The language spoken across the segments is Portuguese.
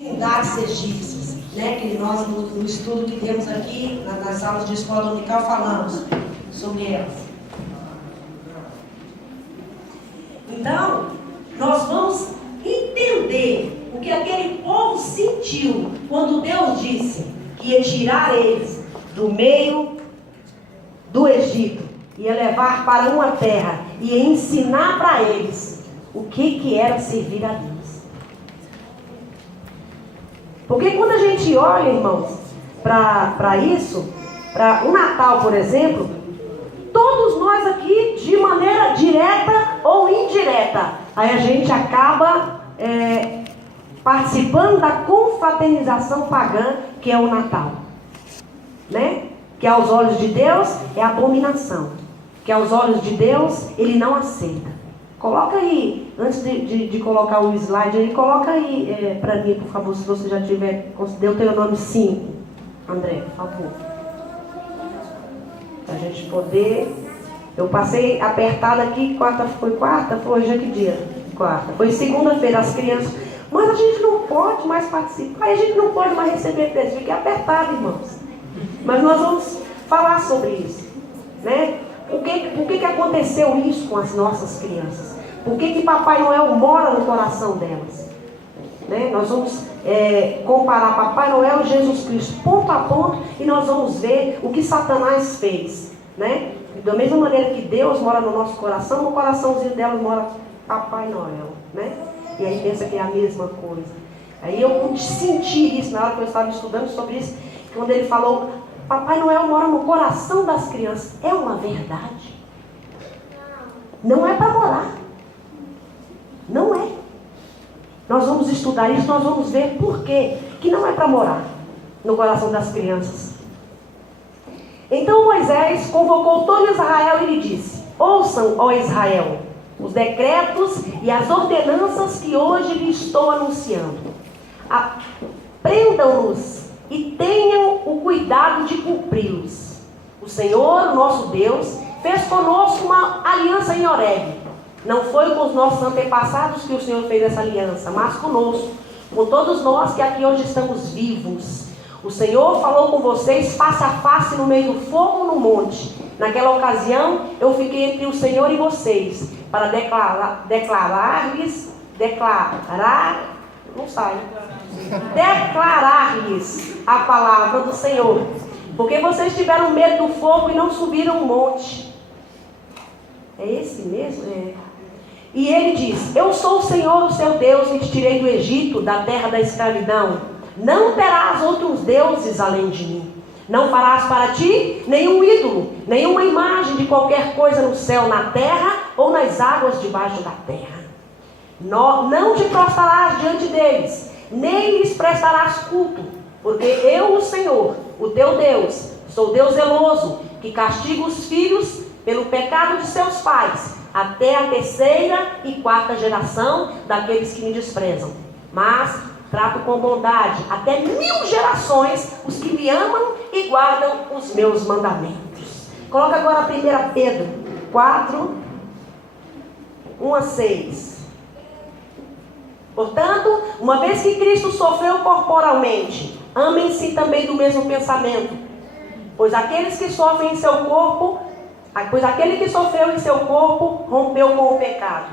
divindades egípcias, né? Que nós, no estudo que temos aqui, nas aulas de escola dominical, falamos sobre elas. Então, nós vamos entender o que aquele povo sentiu quando Deus disse que ia tirar eles do meio do Egito, ia levar para uma terra, ia ensinar para eles o que era servir a Deus. Porque quando a gente olha, irmãos, para isso, para o Natal, por exemplo, todos nós aqui, de maneira direta ou indireta, aí a gente acaba participando da confraternização pagã, que é o Natal, né? Que aos olhos de Deus é abominação, que aos olhos de Deus Ele não aceita. Coloca aí, antes de colocar o slide aí, coloca aí para mim, por favor, se você já tiver, Deuteronômio 5, André, por favor. Para a gente poder. Eu passei apertada aqui, foi hoje é que dia? Quarta. Foi segunda-feira, as crianças. Mas a gente não pode mais participar, a gente não pode mais receber presente, fiquei apertada, irmãos. Mas nós vamos falar sobre isso, né? Por que aconteceu isso com as nossas crianças? Por que Papai Noel mora no coração delas? Né? Nós vamos comparar Papai Noel e Jesus Cristo ponto a ponto e nós vamos ver o que Satanás fez, né? Da mesma maneira que Deus mora no nosso coração, no coraçãozinho delas mora Papai Noel, né? E aí pensa que é a mesma coisa. Aí eu pude sentir isso na hora que eu estava estudando sobre isso, quando ele falou: Papai Noel mora no coração das crianças. É uma verdade. Não é para morar. Não é. Nós vamos estudar isso, nós vamos ver por quê que não é para morar no coração das crianças. Então Moisés convocou todo Israel e lhe disse: ouçam, ó Israel, os decretos e as ordenanças que hoje lhe estou anunciando. Aprendam-nos e tenham o cuidado de cumpri-los. O Senhor, o nosso Deus, fez conosco uma aliança em Horebe. Não foi com os nossos antepassados que o Senhor fez essa aliança, mas conosco, com todos nós que aqui hoje estamos vivos. O Senhor falou com vocês face a face no meio do fogo no monte. Naquela ocasião, eu fiquei entre o Senhor e vocês, para declarar-lhes a palavra do Senhor, porque vocês tiveram medo do fogo e não subiram o monte. É esse mesmo? É. E ele diz: eu sou o Senhor, o seu Deus, que te tirei do Egito, da terra da escravidão. Não terás outros deuses além de mim. Não farás para ti nenhum ídolo, nenhuma imagem de qualquer coisa no céu, na terra ou nas águas debaixo da terra. Não te prostrarás diante deles, nem lhes prestarás culto, porque eu, o Senhor, o teu Deus, sou Deus zeloso, que castiga os filhos pelo pecado de seus pais, até a 3ª e 4ª geração daqueles que me desprezam. Mas trato com bondade até 1000 gerações os que me amam e guardam os meus mandamentos. Coloca agora 1 Pedro 4, 1 a 6. Portanto, uma vez que Cristo sofreu corporalmente, amem-se também do mesmo pensamento, pois aquele que sofreu em seu corpo rompeu com o pecado,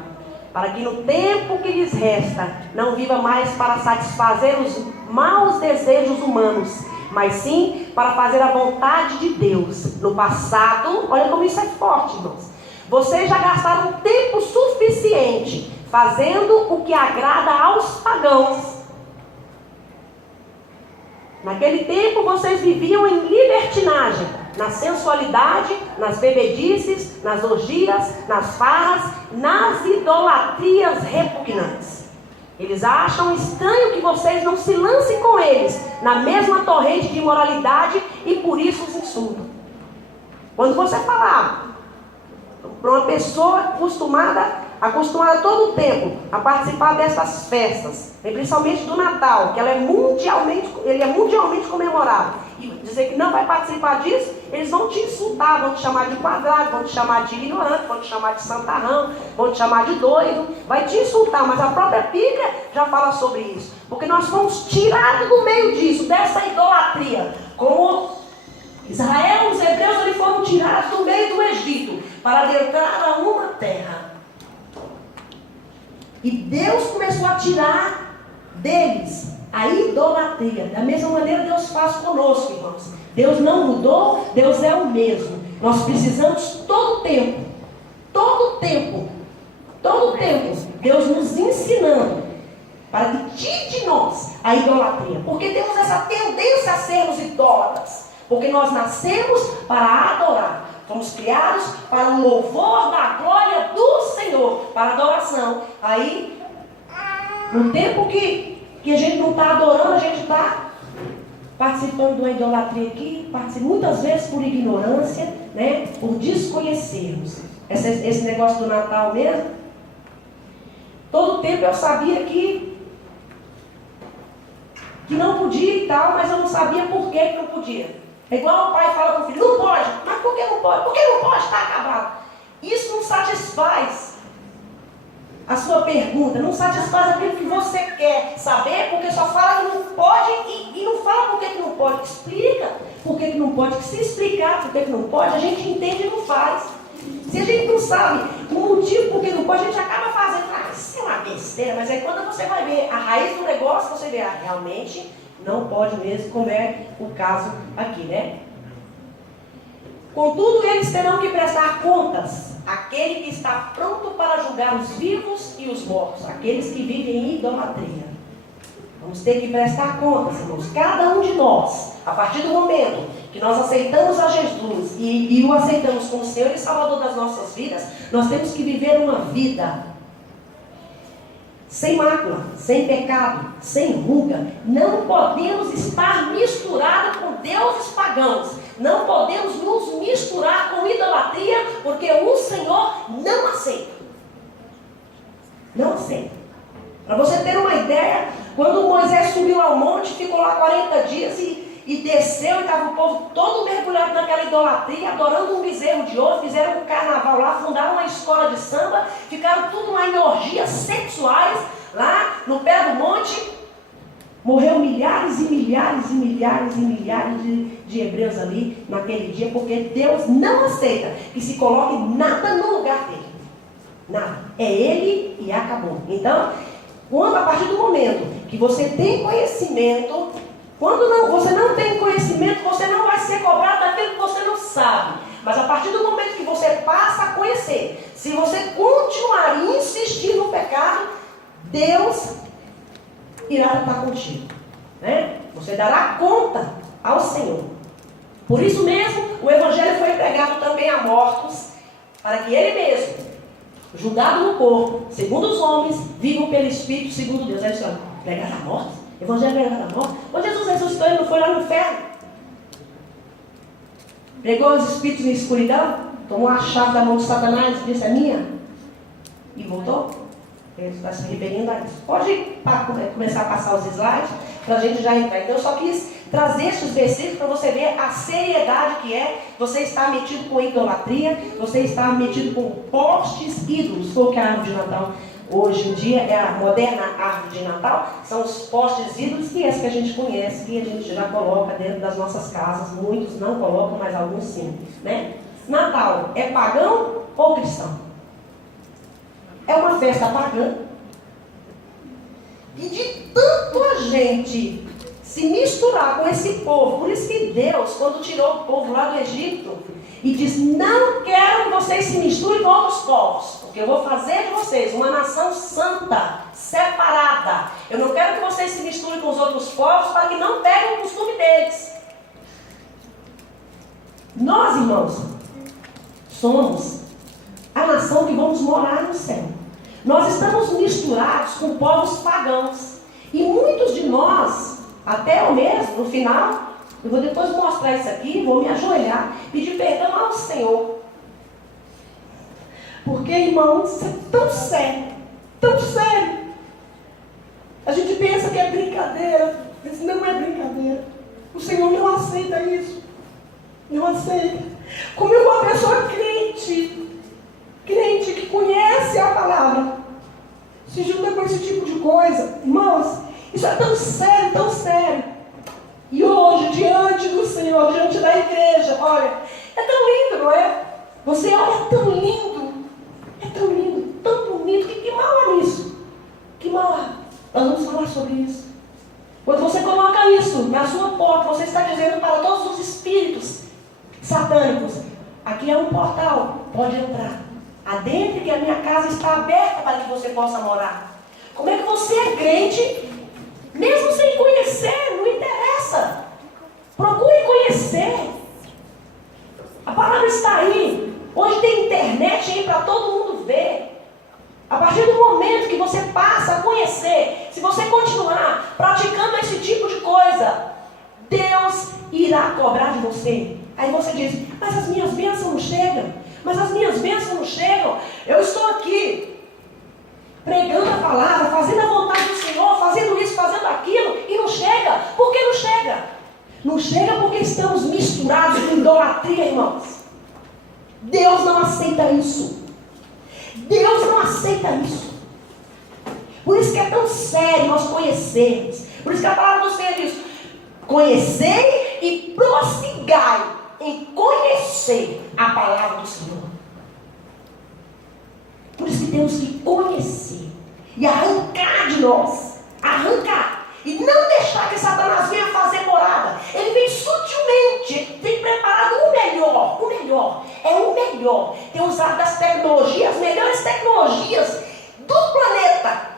para que no tempo que lhes resta não viva mais para satisfazer os maus desejos humanos, mas sim para fazer a vontade de Deus. No passado, olha como isso é forte, irmãos, vocês já gastaram tempo suficiente fazendo o que agrada aos pagãos. Naquele tempo vocês viviam em libertinagem, na sensualidade, nas bebedices, nas orgias, nas farras, nas idolatrias repugnantes. Eles acham estranho que vocês não se lancem com eles na mesma torrente de imoralidade e por isso os insultam. Quando você falar para uma pessoa acostumada todo o tempo a participar dessas festas, principalmente do Natal, que ele é mundialmente comemorado, e dizer que não vai participar disso, eles vão te insultar, vão te chamar de quadrado, vão te chamar de ignorante, vão te chamar de santarrão, vão te chamar de doido, vai te insultar, mas a própria Bíblia já fala sobre isso. Porque nós fomos tirados do meio disso, dessa idolatria. Como Israel, os hebreus, eles foram tirados do meio do Egito para adentrar a uma terra. E Deus começou a tirar deles a idolatria. Da mesma maneira Deus faz conosco, irmãos. Deus não mudou, Deus é o mesmo. Nós precisamos todo tempo, Deus nos ensinando para que tire de nós a idolatria. Porque temos essa tendência a sermos idólatras. Porque nós nascemos para adorar. Fomos criados para o louvor da glória do Senhor, para adoração. Aí, no tempo que a gente não está adorando, a gente está participando de uma idolatria aqui, muitas vezes por ignorância, né? Por desconhecermos. Esse negócio do Natal mesmo, todo tempo eu sabia que não podia e tal, mas eu não sabia por que não podia. É igual o pai fala para o filho, não pode, mas por que não pode? Por que não pode? Está acabado. Isso não satisfaz a sua pergunta, não satisfaz aquilo que você quer saber, porque só fala que não pode e não fala por que não pode. Explica por que não pode, que se explicar por que não pode, a gente entende e não faz. Se a gente não sabe o motivo por que não pode, a gente acaba fazendo, isso é uma besteira, mas aí quando você vai ver a raiz do negócio, você vê, realmente não pode mesmo, como é o caso aqui, né? Contudo, eles terão que prestar contas àquele que está pronto para julgar os vivos e os mortos, aqueles que vivem em idolatria. Vamos ter que prestar contas, irmãos, cada um de nós, a partir do momento que nós aceitamos a Jesus e o aceitamos como Senhor e Salvador das nossas vidas, nós temos que viver uma vida sem mácula, sem pecado, sem ruga. Não podemos estar misturados com deuses pagãos. Não podemos nos misturar com idolatria, porque o Senhor não aceita. Não aceita. Para você ter uma ideia, quando Moisés subiu ao monte, ficou lá 40 dias e desceu, e estava o povo todo mergulhado naquela idolatria, adorando um bezerro de ouro, fizeram um carnaval lá, fundaram uma escola de samba, ficaram tudo lá em orgias sexuais, lá no pé do monte. Morreu milhares e milhares e milhares e milhares de hebreus ali naquele dia, porque Deus não aceita que se coloque nada no lugar dele. Nada. É ele e acabou. Então, a partir do momento que você tem conhecimento, você não tem conhecimento, você não vai ser cobrado daquilo que você não sabe. Mas a partir do momento que você passa a conhecer, se você continuar a insistir no pecado, Deus irá estar contigo, né? Você dará conta ao Senhor. Por isso mesmo, o Evangelho foi pregado também a mortos, para que Ele mesmo, julgado no corpo, segundo os homens, vivam pelo Espírito, segundo Deus. Aí você pregado a mortos? Evangelho pregado a mortos? Quando Jesus ressuscitou, Ele não foi lá no inferno? Pregou os espíritos na escuridão, tomou a chave da mão de Satanás, disse, é minha, e voltou? Ele está se referindo a isso. Pode começar a passar os slides para a gente já entrar. Então eu só quis trazer esses versículos para você ver a seriedade que é você estar metido com idolatria, você estar metido com postes ídolos. Foi o que a árvore de Natal hoje em dia é a moderna árvore de Natal. São os postes ídolos que essa que a gente conhece, que a gente já coloca dentro das nossas casas. Muitos não colocam, mas alguns sim, né? Natal é pagão ou cristão? É uma festa pagã. E de tanto a gente se misturar com esse povo, por isso que Deus, quando tirou o povo lá do Egito, e diz, não quero que vocês se misturem com outros povos, porque eu vou fazer de vocês uma nação santa, separada. Eu não quero que vocês se misturem com os outros povos, para que não peguem o costume deles. Nós, irmãos, somos a nação que vamos morar no céu. Nós estamos misturados com povos pagãos. E muitos de nós, até eu mesmo, no final, eu vou depois mostrar isso aqui, vou me ajoelhar, pedir perdão ao Senhor. Porque, irmãos, isso é tão sério, tão sério. A gente pensa que é brincadeira, mas não é brincadeira. O Senhor não aceita isso. Não aceita. Como uma pessoa crente que conhece a palavra, se junta com esse tipo de coisa, irmãos, Isso é tão sério, tão sério. E hoje, diante do Senhor, diante da igreja, olha, é tão lindo, não é? Você olha, é tão lindo, tão bonito, que mal há nisso? Que mal há? Nós vamos falar sobre isso. Quando você coloca isso na sua porta, você está dizendo para todos os espíritos satânicos, aqui é um portal, pode entrar. Adentre que a minha casa está aberta para que você possa morar. Como é que você é crente, mesmo sem conhecer, não interessa. Procure conhecer. A palavra está aí. Hoje tem internet aí para todo mundo ver. A partir do momento que você passa a conhecer, se você continuar praticando esse tipo de coisa, Deus irá cobrar de você. Aí você diz, mas as minhas bênçãos não chegam. Mas as minhas bênçãos não chegam. Eu estou aqui pregando a palavra, fazendo a vontade do Senhor, fazendo isso, fazendo aquilo, e não chega. Por que não chega? Não chega porque estamos misturados com idolatria, irmãos. Deus não aceita isso. Deus não aceita isso. Por isso que é tão sério nós conhecermos. Por isso que a palavra do Senhor diz, conhecei e prossigai em conhecer a palavra do Senhor. Por isso que temos que conhecer e arrancar de nós, arrancar, e não deixar que Satanás venha fazer morada. Ele vem sutilmente, ele tem preparado o melhor, é o melhor. Tem usado das tecnologias, as melhores tecnologias do planeta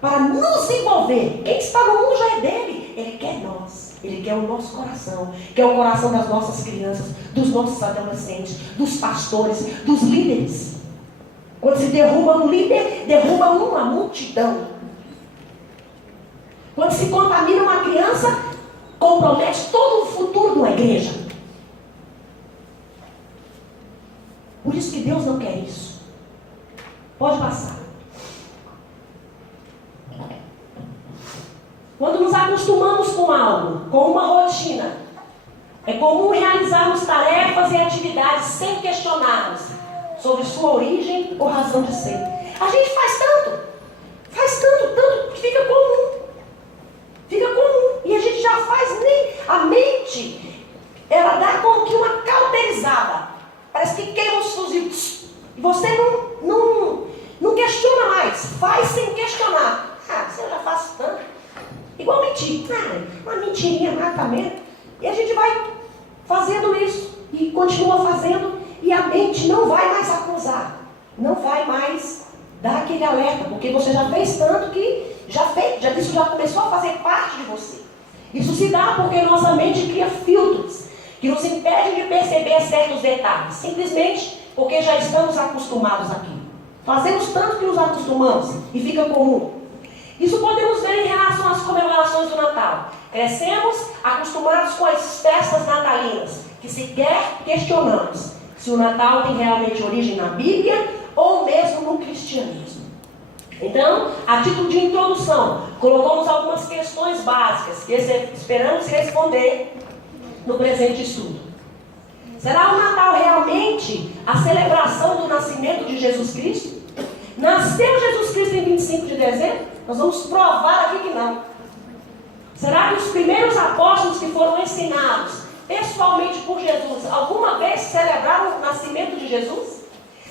para nos envolver. Quem está no mundo já é dele, ele quer nós. Ele quer o nosso coração, quer o coração das nossas crianças, dos nossos adolescentes, dos pastores, dos líderes. Quando se derruba um líder, derruba uma multidão. Quando se contamina uma criança, compromete todo o futuro de uma igreja. Por isso que Deus não quer isso. Pode passar. Quando nos acostumamos com algo, com uma rotina, é comum realizarmos tarefas e atividades sem questionarmos sobre sua origem ou razão de ser. A gente faz tanto, que fica comum. E a gente já faz nem... A mente, ela dá como que uma cauterizada. Parece que queima os fuzis. E você não questiona mais. Faz sem questionar. Você já faz tanto. Igual mentir. Uma mentirinha mata mesmo. E a gente vai fazendo isso. E continua fazendo. E a mente não vai mais acusar. Não vai mais dar aquele alerta. Porque você já fez tanto que isso já começou a fazer parte de você. Isso se dá porque nossa mente cria filtros que nos impedem de perceber certos detalhes. Simplesmente porque já estamos acostumados aqui. Fazemos tanto que nos acostumamos e fica comum. Isso podemos ver em relação às comemorações do Natal. Crescemos acostumados com as festas natalinas, que sequer questionamos se o Natal tem realmente origem na Bíblia ou mesmo no cristianismo. Então, a título de introdução, colocamos algumas questões básicas que esperamos responder no presente estudo. Será o Natal realmente a celebração do nascimento de Jesus Cristo? Nasceu Jesus Cristo em 25 de dezembro? Nós vamos provar aqui que não. Será que os primeiros apóstolos que foram ensinados pessoalmente por Jesus, alguma vez celebraram o nascimento de Jesus?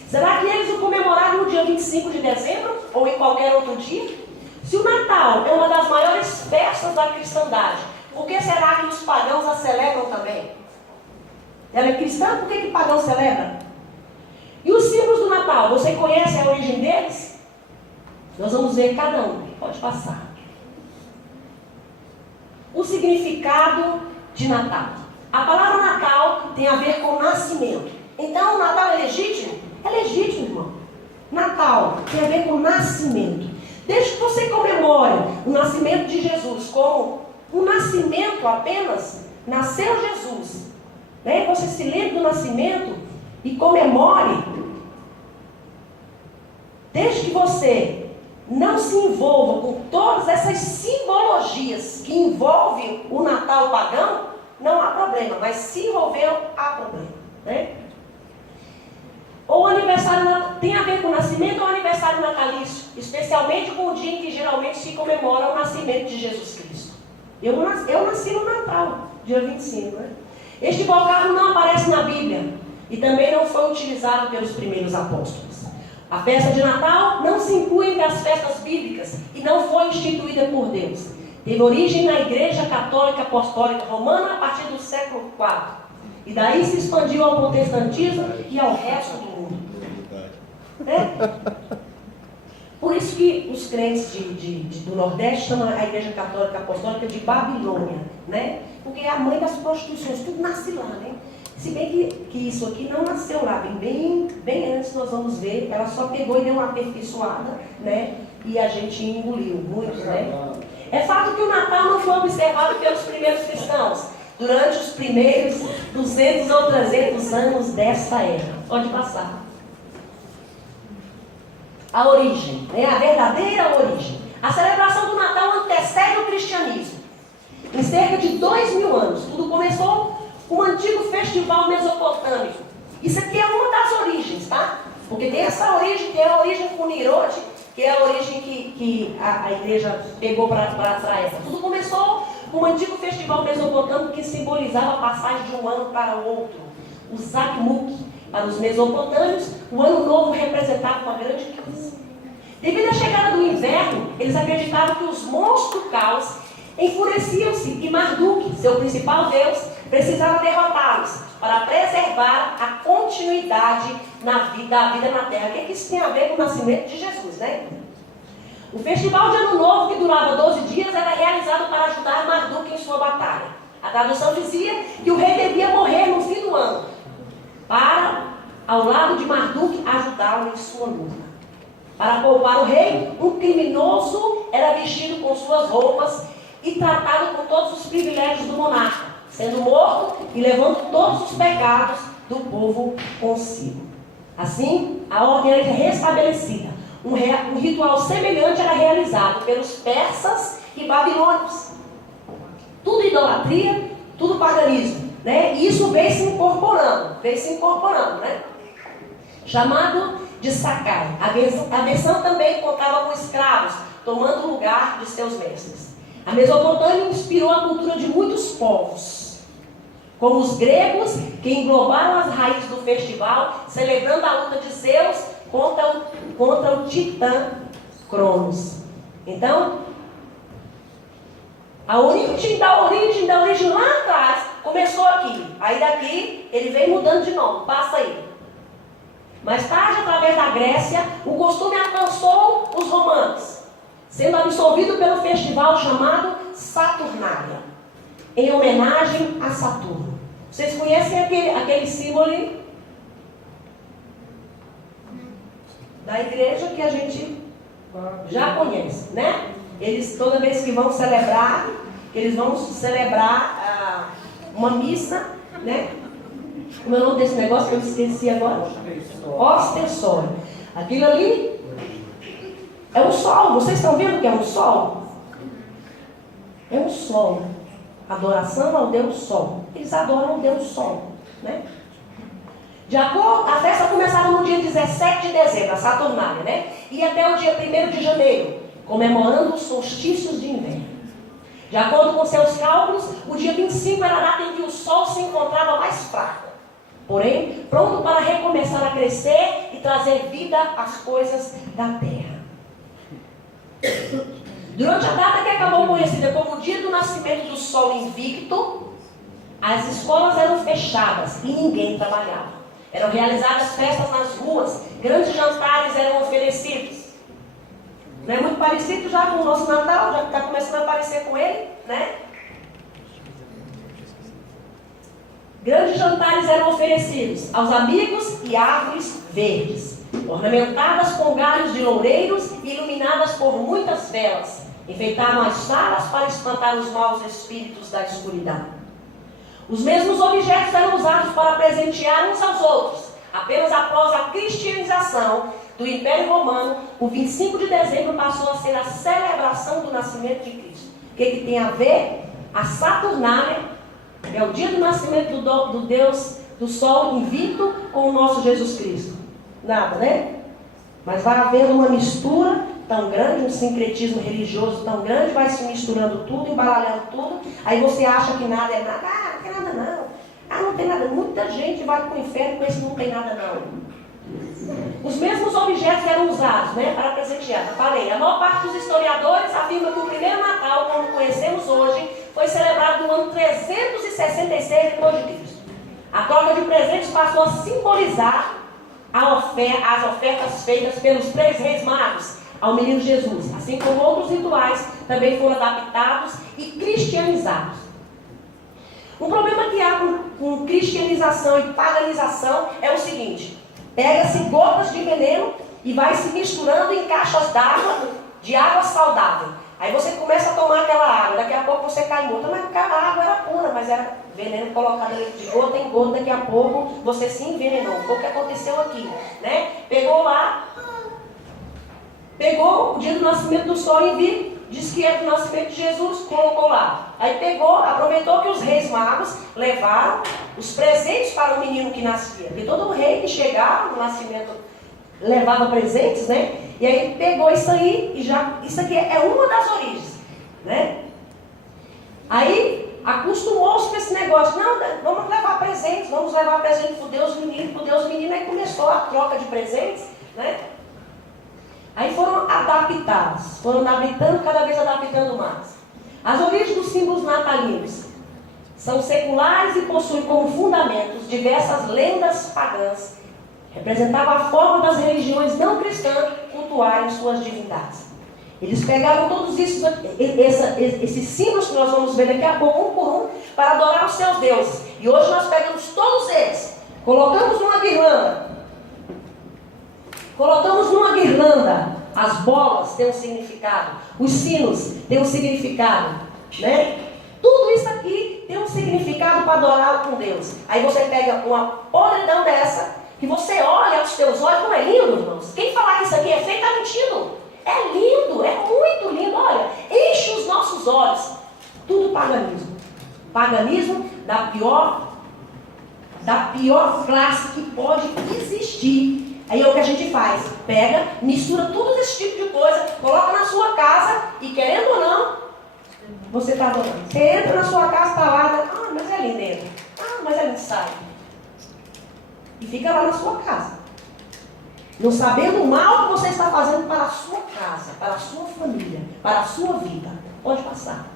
Será que eles o comemoraram no dia 25 de dezembro ou em qualquer outro dia? Se o Natal é uma das maiores festas da cristandade, por que será que os pagãos a celebram também? Ela é cristã, por que pagão celebra? E os símbolos do Natal, você conhece a origem deles? Nós vamos ver cada um, pode passar. O significado de Natal. A palavra Natal tem a ver com nascimento. Então o Natal é legítimo? É legítimo, irmão. Natal tem a ver com nascimento. Desde que você comemore o nascimento de Jesus como um nascimento apenas, nasceu Jesus, né? Você se lembre do nascimento e comemore. Desde que você não se envolva com todas essas simbologias que envolvem o Natal pagão, não há problema. Mas se envolver, há problema, né? Ou o aniversário tem a ver com o nascimento ou o aniversário natalício, especialmente com o dia em que geralmente se comemora o nascimento de Jesus Cristo. Eu nasci no Natal, dia 25, né? Este vocábulo não aparece na Bíblia e também não foi utilizado pelos primeiros apóstolos. A festa de Natal não se inclui entre as festas bíblicas e não foi instituída por Deus. Teve origem na Igreja Católica Apostólica Romana a partir do século IV. E daí se expandiu ao protestantismo e ao resto do mundo. Por isso que os crentes do Nordeste chamam a Igreja Católica Apostólica de Babilônia, né? Porque é a mãe das prostituições, tudo nasce lá, né? Se bem que isso aqui não nasceu lá, bem antes nós vamos ver, ela só pegou e deu uma aperfeiçoada, né? E a gente engoliu muito, né? É fato que o Natal não foi observado pelos primeiros cristãos durante os primeiros 200 ou 300 anos desta era. Pode passar. A origem, né? A verdadeira origem. A celebração do Natal antecede o cristianismo. Em cerca de 2000 anos, tudo começou com um antigo festival mesopotâmico. Isso aqui é uma das origens, tá? Porque tem essa origem, que é a origem com Nirod, que é a origem que a igreja pegou para essa. Tudo começou com um antigo festival mesopotâmico que simbolizava a passagem de um ano para o outro. O Zakmuk. Para os mesopotâmios, o ano novo representava uma grande crise. Devido à chegada do inverno, eles acreditavam que os monstros do caos enfureciam-se e Marduk, seu principal deus, precisava derrotá-los para preservar a continuidade da vida na terra. O que isso tem a ver com o nascimento de Jesus, né? O festival de Ano Novo, que durava 12 dias, era realizado para ajudar Marduk em sua batalha. A tradução dizia que o rei devia morrer no fim do ano, para, ao lado de Marduk, ajudá-lo em sua luta. Para poupar o rei, um criminoso era vestido com suas roupas e tratado com todos os privilégios do monarca, sendo morto e levando todos os pecados do povo consigo. Assim, a ordem era restabelecida. Um ritual semelhante era realizado pelos persas e babilônios. Tudo idolatria, tudo paganismo. Né? E isso veio se incorporando, né? Chamado de Sakai. A versão também contava com escravos, tomando o lugar de seus mestres. A Mesopotâmia inspirou a cultura de muitos povos, como os gregos, que englobaram as raízes do festival, celebrando a luta de Zeus contra o titã Cronos. Então, a origem lá atrás começou aqui. Aí daqui ele vem mudando de nome. Passa aí. Mais tarde, através da Grécia, o costume alcançou os romanos, sendo absolvido pelo festival chamado Saturnália, em homenagem a Saturno. Vocês conhecem aquele símbolo ali? Da igreja que a gente já conhece, né? Eles, toda vez que vão celebrar, uma missa, né? Como é o nome desse negócio que eu esqueci agora? Ostensório. Aquilo ali é um sol. Vocês estão vendo que é um sol? É um sol. Adoração ao Deus Sol. Eles adoram o Deus Sol, né? A festa começava no dia 17 de dezembro, a Saturnália, né? E até o dia 1º de janeiro, comemorando os solstícios de inverno. De acordo com seus cálculos, o dia 25 era a data em que o Sol se encontrava mais fraco, porém, pronto para recomeçar a crescer e trazer vida às coisas da terra. Durante a data que acabou conhecida como o dia do nascimento do Sol invicto, as escolas eram fechadas e ninguém trabalhava. Eram realizadas festas nas ruas, grandes jantares eram oferecidos. Não é muito parecido já com o nosso Natal? Já está começando a parecer com ele, né? Grandes jantares eram oferecidos aos amigos e árvores verdes, ornamentadas com galhos de loureiros e iluminadas por muitas velas. Enfeitavam as salas para espantar os maus espíritos da escuridão. Os mesmos objetos eram usados para presentear uns aos outros. Apenas após a cristianização do Império Romano, o 25 de dezembro passou a ser a celebração do nascimento de Cristo. O que tem a ver? A Saturnália é o dia do nascimento do Deus do Sol invicto com o nosso Jesus Cristo. Nada, né? Mas vai havendo uma mistura tão grande, um sincretismo religioso tão grande, vai se misturando tudo, embaralhando tudo. Aí você acha que nada é nada. Ah, não tem nada não. Ah, não tem nada. Muita gente vai para o inferno com esse não tem nada não. Os mesmos objetos eram usados, né, para presentear. Eu falei, a maior parte dos historiadores afirma que o primeiro Natal, como conhecemos hoje, foi celebrado no ano 366 depois de Cristo. A troca de presentes passou a simbolizar as ofertas feitas pelos 3 reis magos ao menino Jesus, assim como outros rituais também foram adaptados e cristianizados. Um problema que há com cristianização e paganização é o seguinte: pega-se gotas de veneno e vai se misturando em caixas d'água, de água saudável. Aí você começa a tomar aquela água, daqui a pouco você cai morto. Mas a água era pura, mas era veneno colocado ali de gota em gota, daqui a pouco você se envenenou. Foi o que aconteceu aqui, né? Pegou o dia do nascimento do sol e viu, diz que é do nascimento de Jesus, colocou lá. Aí aproveitou que os reis magos levaram os presentes para o menino que nascia. Porque todo rei que chegava no nascimento levava presentes, né? E aí pegou isso aí e isso aqui é uma das origens, né? Aí acostumou-se com esse negócio. Não, vamos levar presentes, vamos levar presente para o Deus menino, aí começou a troca de presentes, né? Aí foram adaptados, foram adaptando, cada vez adaptando mais. As origens dos símbolos natalinos são seculares e possuem como fundamentos diversas lendas pagãs. Representavam a forma das religiões não cristãs cultuarem suas divindades. Eles pegaram todos esses símbolos que nós vamos ver daqui a pouco, um por um, para adorar os seus deuses. E hoje nós pegamos todos eles, colocamos numa guirlanda. As bolas têm um significado, os sinos têm um significado, né? Tudo isso aqui tem um significado para adorar com Deus. Aí você pega uma podridão dessa, que você olha aos teus olhos, não é lindo, irmãos? Quem falar que isso aqui é feio está mentindo. É lindo, é muito lindo, olha, enche os nossos olhos. Tudo paganismo. Paganismo da pior classe que pode existir. Aí é o que a gente faz, pega, mistura tudo esse tipo de coisa, coloca na sua casa e, querendo ou não, você está adorando. Você entra na sua casa, está lá, mas é lindo dentro. Mas é lindo, sai. E fica lá na sua casa. Não sabendo o mal que você está fazendo para a sua casa, para a sua família, para a sua vida. Pode passar.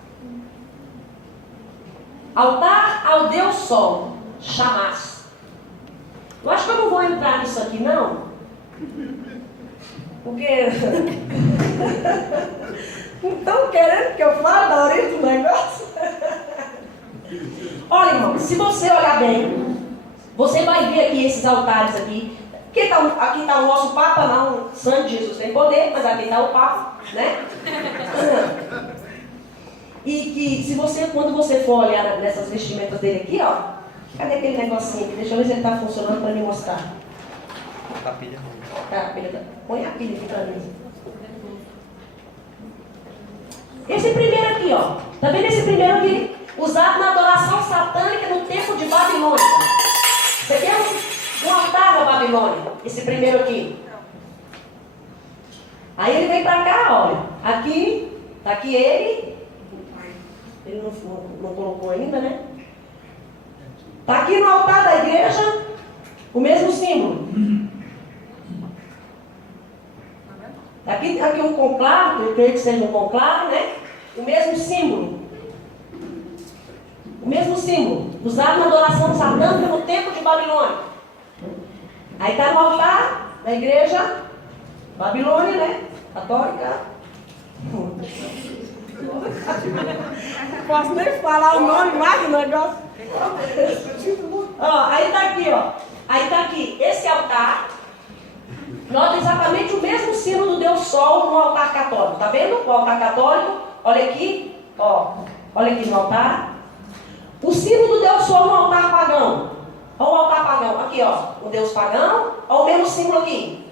Altar ao Deus Sol, Shamash. Eu acho que eu não vou entrar nisso aqui, não. Porque estão querendo que eu fale da origem do negócio? Olha, irmão, se você olhar bem, você vai ver aqui esses altares aqui. Aqui está o nosso Papa, não, o sangue de Jesus tem poder, mas aqui está o Papa, né? E que se você, quando você for olhar nessas vestimentas dele aqui, ó. Cadê aquele negocinho aqui? Deixa eu ver se ele está funcionando para me mostrar. A pilha. Põe a pilha aqui para mim. Esse primeiro aqui, ó. Tá vendo esse primeiro aqui? Usado na adoração satânica no templo de Babilônia. Isso aqui é um altar da Babilônia. Esse primeiro aqui. Aí ele vem para cá, olha. Aqui, tá aqui ele. Ele não colocou ainda, né? Está aqui no altar da igreja o mesmo símbolo. Aqui um conclave, eu creio que seja um conclave, né? O mesmo símbolo. O mesmo símbolo. Usado na adoração satânica no templo de Babilônia. Aí está no altar da igreja Babilônia, né? Católica. Não posso nem falar o nome mais do negócio. Aí está aqui, ó. Aí está aqui, esse altar. Nota exatamente o mesmo sino do Deus Sol no altar católico. Tá vendo? O altar católico, olha aqui, ó. Olha aqui no altar. O sino do Deus Sol no altar pagão. Olha o altar pagão. Aqui, ó. O Deus pagão. Olha o mesmo símbolo aqui.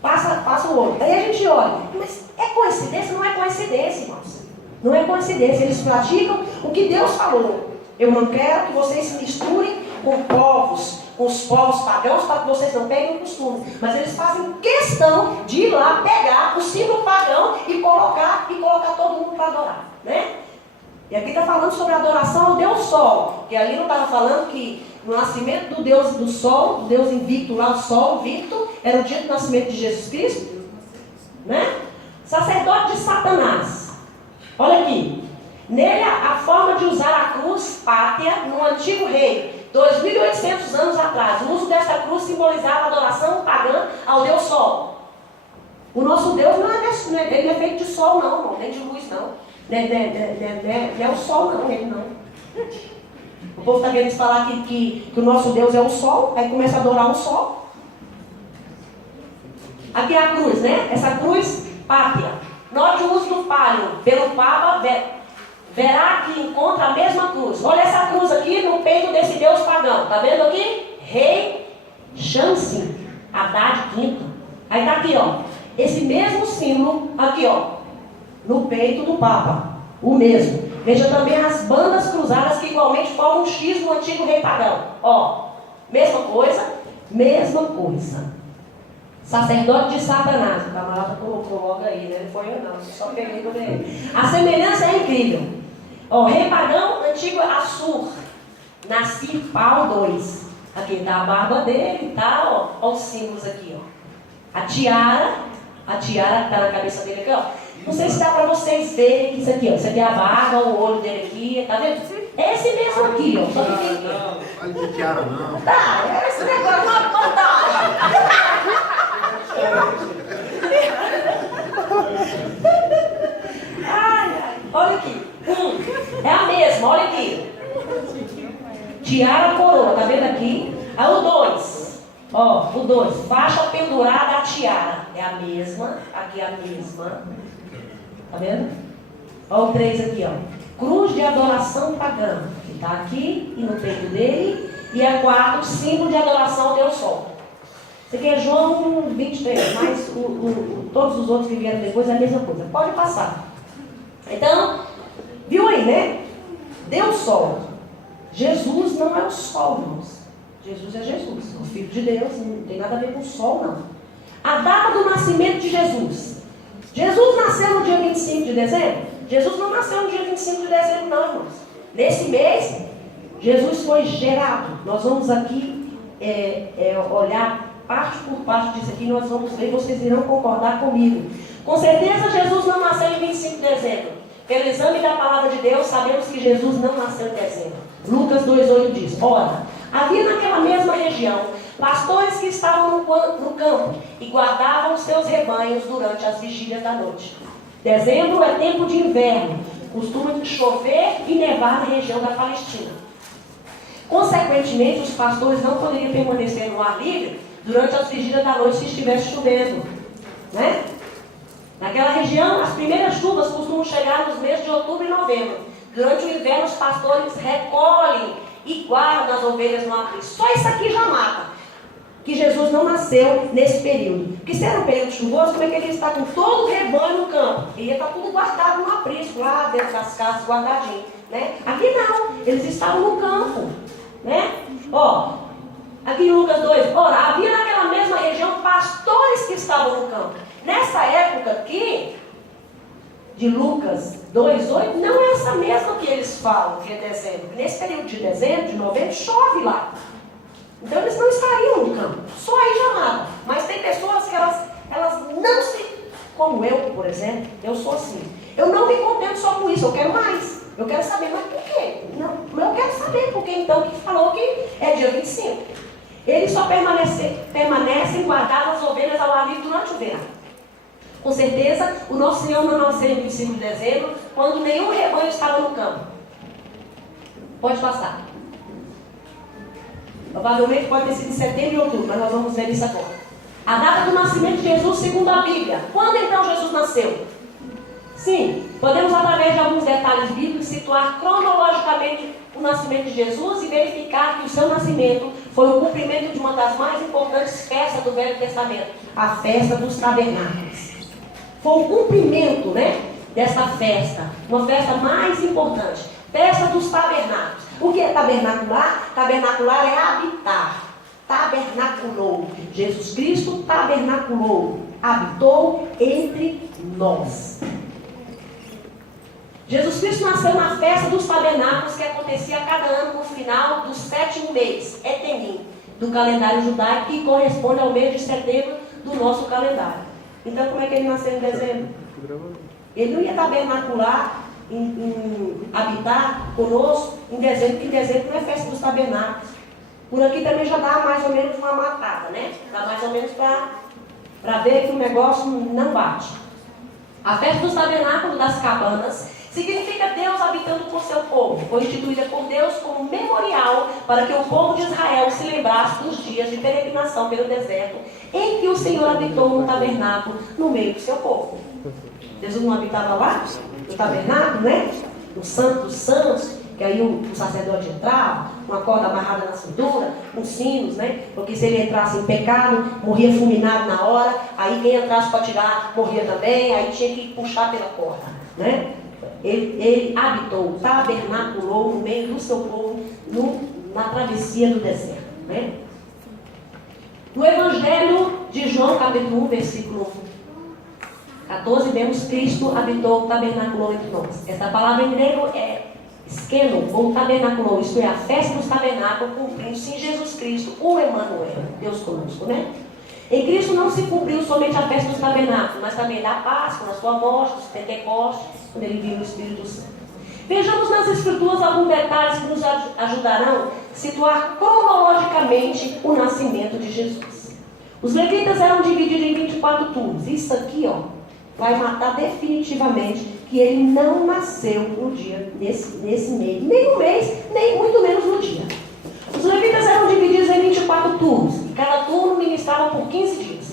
Passa o outro. Aí a gente olha. Mas é coincidência? Não é coincidência, irmãos. Não é coincidência. Eles praticam o que Deus falou. Eu não quero que vocês se misturem com povos, com os povos pagãos para que vocês não peguem o costume. Mas eles fazem questão de ir lá pegar o símbolo pagão e colocar todo mundo para adorar, né? E aqui está falando sobre a adoração ao Deus Sol. E ali não estava falando que no nascimento do Deus do Sol, do Deus invicto lá, o Sol invicto, era o dia do nascimento de Jesus Cristo, né? Sacerdote de Satanás. Olha aqui. Nele a forma de usar a cruz pátria no antigo rei, 2.800 anos atrás. O uso dessa cruz simbolizava a adoração pagã ao Deus Sol. O nosso Deus ele não é feito de sol não, nem de luz não. Não é o sol não, ele não. O povo está querendo falar que o nosso Deus é o sol, aí começa a adorar o sol. Aqui é a cruz, né? Essa cruz pátria. Note o uso do palio pelo Papa, verá que encontra a mesma cruz. Olha essa cruz aqui no peito desse Deus pagão. Está vendo aqui? Rei Shamsin, Haddad V. Aí está aqui, ó. Esse mesmo símbolo aqui, ó. No peito do Papa. O mesmo. Veja também as bandas cruzadas que igualmente formam um X no antigo rei pagão. Ó. Mesma coisa. Mesma coisa. Sacerdote de Satanás. O camarada colocou logo aí, né? Não foi eu não. Só peguei do meio. A semelhança é incrível. Ó, rei pagão, antigo Assur. Nascipal II. Aqui está a barba dele, tá? Ó os símbolos aqui, ó. A tiara que está na cabeça dele aqui, ó. Não sei se dá para vocês verem que isso aqui, ó. Isso aqui é a barba, o olho dele aqui, tá vendo? É esse mesmo aqui, ó. Só que tem aqui. Não, fale de tiara não. Tá, é esse negócio, vamos contar. Ai, olha aqui. É a mesma, olha aqui. Tiara coroa, tá vendo aqui? Aí o 2. Ó, o 2. Faixa pendurada a tiara. É a mesma. Aqui é a mesma. Tá vendo? Ó o 3 aqui, ó. Cruz de adoração pagã. Que tá aqui e no peito dele. E a 4, símbolo de adoração ao Deus Sol. Isso aqui é João 23, mas todos os outros que vieram depois é a mesma coisa. Pode passar. Então, viu aí, né? Deus Sol. Jesus não é o Sol, irmãos. Jesus é Jesus, o Filho de Deus. Não tem nada a ver com o Sol, não. A data do nascimento de Jesus. Jesus nasceu no dia 25 de dezembro? Jesus não nasceu no dia 25 de dezembro, não, irmãos. Nesse mês, Jesus foi gerado. Nós vamos aqui olhar parte por parte disso aqui, nós vamos ver, vocês irão concordar comigo. Com certeza Jesus não nasceu em 25 de dezembro. Pelo exame da palavra de Deus, sabemos que Jesus não nasceu em dezembro. Lucas 2,8 diz: ora, havia naquela mesma região pastores que estavam no campo e guardavam os seus rebanhos durante as vigílias da noite. Dezembro é tempo de inverno, costuma chover e nevar na região da Palestina. Consequentemente, os pastores não poderiam permanecer no ar livre durante as vigílias da noite se estivesse chovendo, né? Naquela região, as primeiras chuvas costumam chegar nos meses de outubro e novembro. Durante o inverno, os pastores recolhem e guardam as ovelhas no aprisco. Só isso aqui já mata que Jesus não nasceu nesse período. Porque se era um período chuvoso, como é que ele está com todo o rebanho no campo? Ele ia estar tudo guardado no aprisco, lá dentro das casas, guardadinho, né? Aqui não, eles estavam no campo, né? Ó, aqui em Lucas 2, ora, havia naquela mesma região pastores que estavam no campo. Nessa época aqui, de Lucas 2,8, não é essa mesma que eles falam, que é dezembro. Nesse período de dezembro, de novembro, chove lá. Então eles não estariam no campo. Só aí já mata. Mas tem pessoas que elas não se... Como eu, por exemplo, eu sou assim. Eu não me contento só com isso, eu quero mais. Eu quero saber, mas por quê? Não, eu quero saber porque então que falou que é dia 25. Eles só permanecem guardados as ovelhas ao ar livre durante o verão. Com certeza, o nosso Senhor não nasceu em 25 de dezembro, quando nenhum rebanho estava no campo. Pode passar. Provavelmente pode ter sido em setembro e outubro, mas nós vamos ver isso agora. A data do nascimento de Jesus segundo a Bíblia. Quando então Jesus nasceu? Sim, podemos através de alguns detalhes bíblicos situar cronologicamente o nascimento de Jesus e verificar que o seu nascimento foi o cumprimento de uma das mais importantes festas do Velho Testamento, a festa dos tabernáculos. Foi o cumprimento, né, dessa festa, uma festa mais importante, festa dos tabernáculos. O que é tabernacular? Tabernacular é habitar. tabernaculou. Jesus Cristo tabernaculou, habitou entre nós. Jesus Cristo nasceu na festa dos tabernáculos que acontecia a cada ano no final do 7º mês, Etenim, do calendário judaico, que corresponde ao mês de setembro do nosso calendário. Então, como é que ele nasceu em dezembro? Ele não ia tabernacular, habitar conosco em dezembro, porque em dezembro não é festa dos tabernáculos. Por aqui também já dá mais ou menos uma matada, né? Dá mais ou menos para ver que o negócio não bate. A festa dos tabernáculos das cabanas significa Deus habitando com seu povo. Foi instituída por Deus como memorial para que o povo de Israel se lembrasse dos dias de peregrinação pelo deserto, em que o Senhor habitou no tabernáculo no meio do seu povo. Jesus não habitava lá, no tabernáculo, né? No Santo dos Santos, que aí o sacerdote entrava, uma corda amarrada na cintura, com sinos, né? Porque se ele entrasse em pecado, morria fulminado na hora, aí quem entrasse para tirar, morria também, aí tinha que puxar pela corda, né? Ele habitou, tabernaculou no meio do seu povo, na travessia do deserto, né? No Evangelho de João, capítulo 1, versículo 14, vemos Cristo habitou, tabernaculou entre nós. Esta palavra em grego é esqueno, ou tabernaculou, isto é, a festa dos tabernáculos, cumprindo-se em Jesus Cristo, o Emmanuel, Deus conosco, né? Em Cristo não se cumpriu somente a festa dos tabernáculos, mas também da Páscoa, na sua morte, dos Pentecostes, quando ele viu o Espírito Santo. Vejamos nas Escrituras alguns detalhes que nos ajudarão a situar cronologicamente o nascimento de Jesus. Os levitas eram divididos em 24 turnos. Isso aqui, ó, vai matar definitivamente que ele não nasceu no dia, nesse mês, nem no mês, nem muito menos no dia. Os levitas eram divididos em 24 turnos, e cada turno ministrava por 15 dias.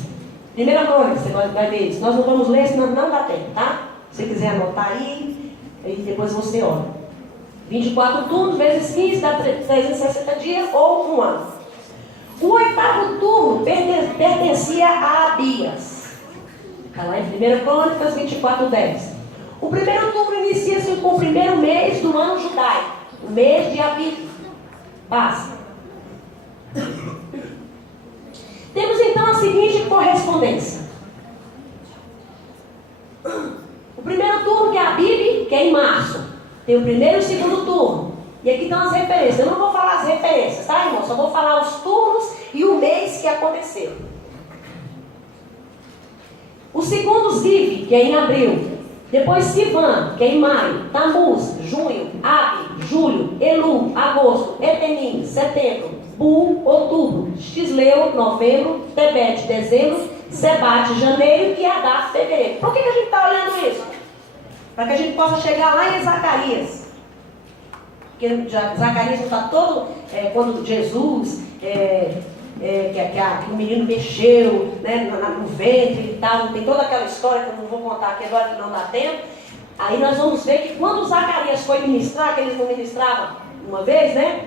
Primeira crônica, você vai ver isso. Nós não vamos ler, senão não dá tempo, tá? Se você quiser anotar aí depois você olha. 24 turnos vezes 15 dá 360 dias ou um ano. O 8º turno pertencia a Abias. Está lá em 1 Crônicas 24:10. O primeiro turno inicia-se com o primeiro mês do ano judaico, o mês de Abib. Passa. Temos então a seguinte correspondência. O primeiro turno, que é Abib, que é em março. Tem o primeiro e o segundo turno. E aqui estão as referências. Eu não vou falar as referências, tá, irmão? Só vou falar os turnos e o mês que aconteceu. O segundo, Ziv, que é em abril. Depois Sivan, que é em maio. Tamuz, junho. Ab, julho. Elu, agosto. Etenim, setembro. Bu, outubro. Xisleu, novembro. Tebete, dezembro. Sebate, janeiro. E Adar, fevereiro. Por que a gente está olhando isso? Para que a gente possa chegar lá em Zacarias. Porque Zacarias não está todo... quando Jesus... que o menino mexeu, né, no ventre e tal, tem toda aquela história que eu não vou contar aqui agora, que não dá tempo. Aí nós vamos ver que quando Zacarias foi ministrar, que eles não ministravam uma vez, né?